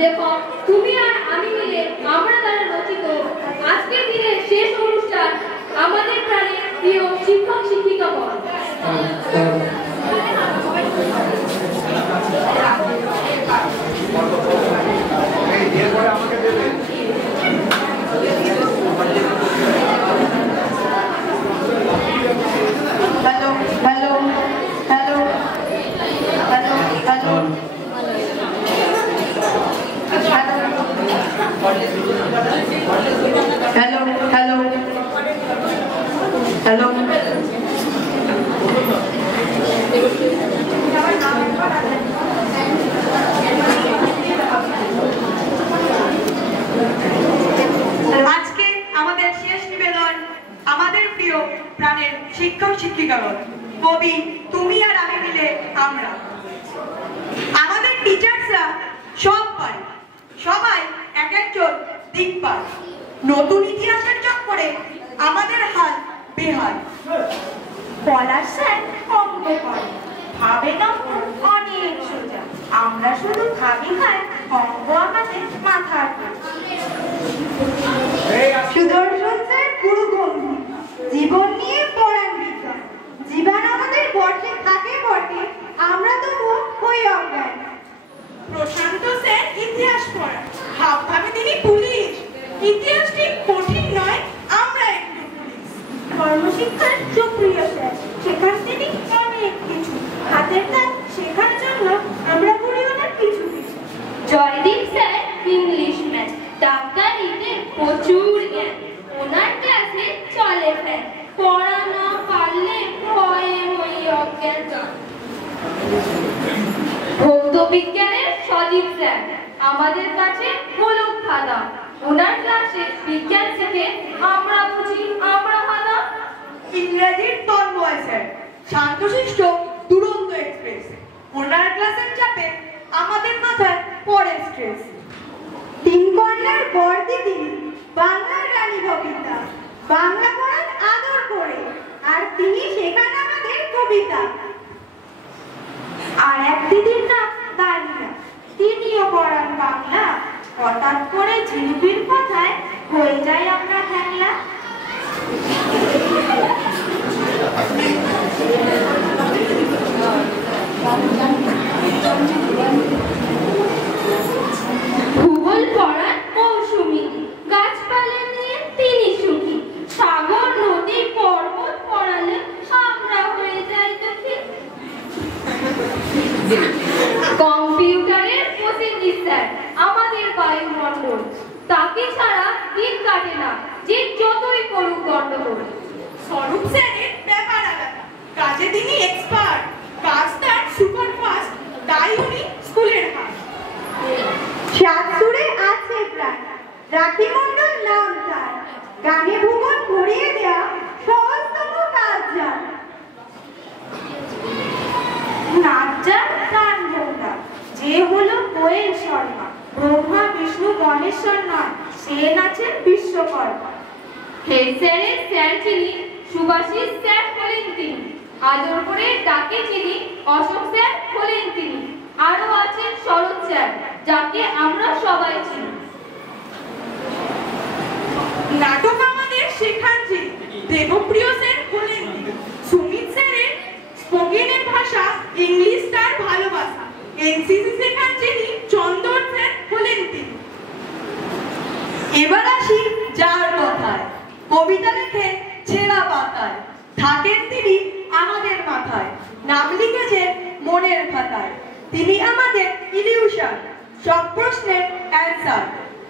লেখক তুমি আর আমি মিলে আমরা দ্বারা রচিত আজকের দিনের শেষ অনুষ্ঠান আমাদের প্রাণের প্রিয় শিক্ষক শিক্ষিকাগণ। Hello hello hello hello hello hello hello hello আজকে আমাদের শেষ নিবেদন আমাদের প্রিয় প্রাণের শিক্ষক শিক্ষিকাগণ, কবি তুমি আর আমি মিলে আমরা। আমাদের টিচার্সরা সবাই এক একজন দিকপাল। নতুন ইতিহাসের চক্করে আমাদের হাল বেহাল। পলাশ স্যার অঙ্ক করে, ভাবে নম্বর অনেক সোজা। আমরা শুধু ভাবি খাই অঙ্ক আমাদের মাথার সুদর্শন স্যার গুরু গম্ভীর, জীবন নিয়ে পড়ান বিজ্ঞান। জীবন আমাদের বর্ষে থাকে বটে, আমরা তবুও হই অজ্ঞান। প্রশান্ত স্যার ইতিহাস পড়া, ভাবে তিনি পুলিশ। ইতিহাস ঠিক কঠিন নয়, আমরা একটু পুলিশ। কর্মশিক্ষার সুপ্রিয় স্যার, শেখান তিনি অনেক কিছু। হাতের কাজ শেখার জন্য আমরা করি ওনার কিছু কিছু। জয়দীপ স্যার ইংলিশ ম্যান, ডাক্তারিতে প্রচুর জ্ঞান। ওনার ক্লাসে চলে ফ্যান, পড়া না পারলে ভয়ে হই অজ্ঞান। ভৌত বিজ্ঞানের সজীব স্যার আমাদের কাছে গোলক ধাঁধা। ওনার ক্লাসে বিজ্ঞান শিখে আমরা বুঝি আমরা ভালো। ইংরেজির তন্ময় স্যার শান্তশিষ্ট দুরন্ত এক্সপ্রেস। ওনার ক্লাসের চাপে আমাদের মাথায় পড়ে স্ট্রেস। তিন কন্যার বর্দি তিনি, বাংলার রানী কবিতা। বাংলা পড়ান আদর করে, আর তিনি শেখান আমাদের কবিতা। আর এক দিদির নাম দাঁড়িয়া, তিনিও পড়ান বাংলা। হঠাৎ করে ঝিলিপির কথায় হয়ে যায় আমরা হ্যাংলা। ভূগোল পড়ান মৌসুমী, গাছপালা নিয়ে তিনি সুখী। সাগর নদী পর্বত পড়ালে আমরা হয়ে যাই দুঃখী। কম্পিউটারের প্রসিদ্ধি স্যার আমাদের বায়ুমণ্ডল, তাকে ছাড়া দিন কাটে না যে যতই করুক গন্ডগোল। স্বরূপ স্যারের ব্যাপার আলাদা, কাজে তিনি এক্সপার্ট। কাজ তার সুপার ফাস্ট, তাই উনি স্কুলের হাত। সাত সুরে আছে প্রাণ, রাখি মণ্ডল নাম তার। গানে ভূগোল পড়িয়ে দেয়া সহজতম কাজ যার। নাচ যার গান ভোগা, যে হলো কোয়েল শর্মা। ব্রহ্মা বিষ্ণু গণেশ্বর নয়, সে নাচেন বিশ্বকর্মা। হেড স্যারের স্যার চিনি, সুভাষিস স্যার হলেন তিনি। আদর করে ডাকে চিনি, অশোক স্যার হলেন তিনি। আরো আছেন শরৎ স্যার, যাকে আমরা সবাই চিনি। নাটক আমাদের শেখান যিনি, দেবপ্রিয় স্যার হলেন তিনি। সুমিত স্যারের স্পোকেনের ভাষা ইংলিশ তার ভালোবাসা। এনসিসি শেখান যিনি, চন্দন স্যার হলেন তিনি। এবার আসি যার কথায়, কবিতা লেখে ছেঁড়া পাতায়। থাকেন তিনি আমাদের মাথায়, নাম লিখেছেন মনের খাতায়। তিনি আমাদের ইলিউশন, সব প্রশ্নের অ্যান্সার।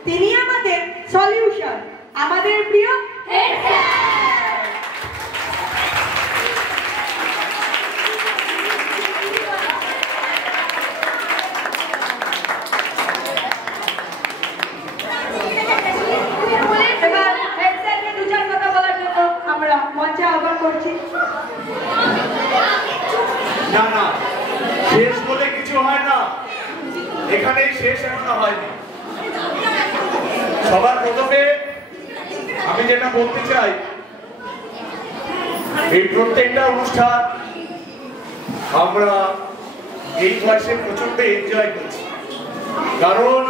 তিনি আমাদের সলিউশন, আমাদের প্রিয় হেড স্যার। আমরা মঞ্চে আহ্বান করছি। না না, শেষ বলে কিছু হয় না, এখানে শেষ এখনো হয়নি। সবার প্রথমে আমি যেটা বলতে চাই, এই প্রত্যেকটা অনুষ্ঠান আমরা এই ক্লাসে প্রচন্ড এনজয় করছি, কারণ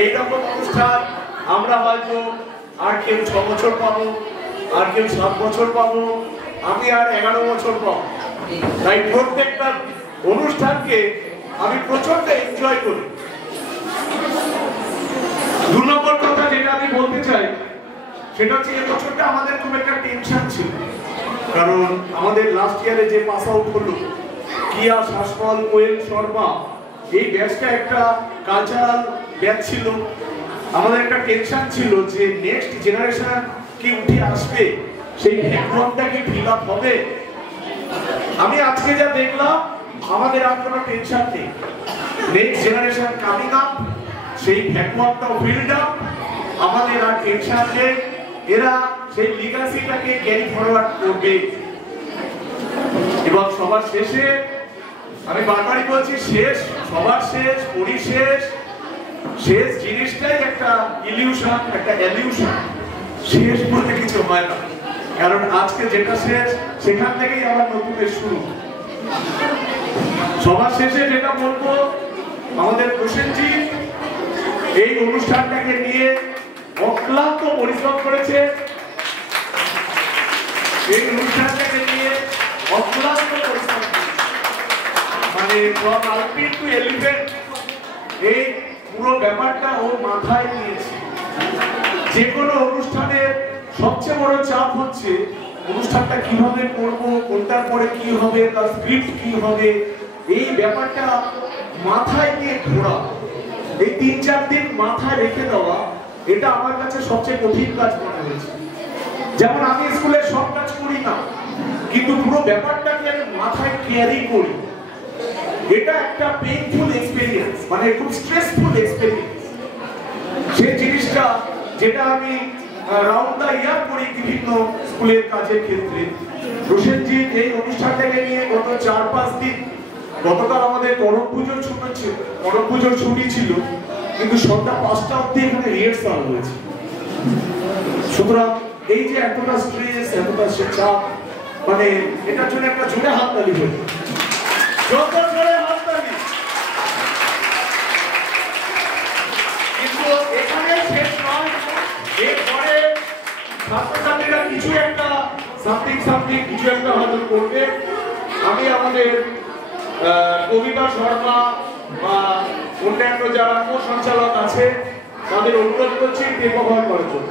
এইরকম অনুষ্ঠান আমরা হয়তো আর কেউ 6 বছর পাবো, আর কেউ 7 বছর পাবো, আমি আর 11 বছর পাবো। তাই প্রত্যেকটা অনুষ্ঠানকে আমি প্রচন্ড এনজয় করি। 2 নম্বর কথা যেটা আমি বলতে চাই সেটা হচ্ছে এই বছরটা আমাদের খুব একটা টেনশন ছিল, কারণ আমাদের লাস্ট ইয়ারে যে পাস আউট হলো কিয়া, শাসমল, কোয়েল, শর্মা, এই ব্যাচটা একটা কালচারাল ব্যাচ ছিল। আমাদের একটা টেনশন ছিল যে নেক্সট জেনারেশন কি উঠে আসবে, সেই ভ্যাকুয়ামটা কি ফিল আপ হবে। আমি আজকে যা দেখলাম আমাদের আর কোনো টেনশন নেই। নেক্সট জেনারেশন কামিং আপ, সেই ভ্যাকুয়ামটাও ফিল্ড আপ, আমাদের আর টেনশন নেই। এরা সেই লিগাসিটাকে ক্যারি ফরওয়ার্ড করবে। এবং সবার শেষে আমি বারবারই বলছি, শেষ সবার শেষ, পরিশেষ, শেষ জিনিসটাই একটা ইলিউশন, একটা অ্যালিউশন। শেষ বলতে কিছু হয় না, কারণ আজকে যেটা শেষ সেখান থেকেই আবার নতুনের শুরু। সবার শেষে যেটা বলবো, আমাদের প্রসেনজি এই অনুষ্ঠানটাকে নিয়ে অক্লান্ত পরিশ্রম করেছে। এই অনুষ্ঠানটাকে নিয়ে অক্লান্ত পরিশ্রম, মানে ফ্রম আলপিন টু এলিফ্যান্ট, এই পুরো ব্যাপারটা ও মাথায় নিয়েছে। যে কোনো অনুষ্ঠানের সবচেয়ে বড় চাপ হচ্ছে অনুষ্ঠানটা কিভাবে করবো, কোনটার পরে কি হবে, তার স্ক্রিপ্ট কি হবে, এই ব্যাপারটা মাথায় নিয়ে ঘোরা, এই 3-4 দিন মাথায় রেখে দেওয়া, এটা আমার কাছে সবচেয়ে কঠিন কাজ মনে হয়েছে। যেমন আমি স্কুলে সব কাজ করি না, কিন্তু পুরো ব্যাপারটাকে আমি মাথায় ক্যারি করি। এটা একটা পেইনফুল এক্সপেরিয়েন্স, মানে খুব স্ট্রেসফুল এক্সপেরিয়েন্স। সেই জিনিসটা যেটা আমি রাউন্ড দা ইয়ার করি বিভিন্ন স্কুলের কাজের ক্ষেত্রে। প্রসেনজি এই অনুষ্ঠানটাকে নিয়ে গত 4-5 দিন, গতকাল আমাদের করম পুজোর ছুটি ছিল, করম পুজোর ছুটি ছিল, কিন্তু সন্ধ্যা 5টা অবধি এখানে রিহার্সাল হয়েছে। সুতরাং এই যে এতটা স্ট্রেস, এতটা চাপ, মানে এটার জন্য একটা জোরে হাততালি হয়েছে, যত জোরে হাততালি। কিন্তু এখানে শেষ নয়, এরপরে ছাত্রছাত্রীরা কিছু একটা সামথিং কিছু একটা হয়তো করবে। আমি আমাদের কবিতা শর্মা বা অন্যান্য যারা সঞ্চালক আছে তাদের অনুরোধ করছি টেক ওভার করার জন্য।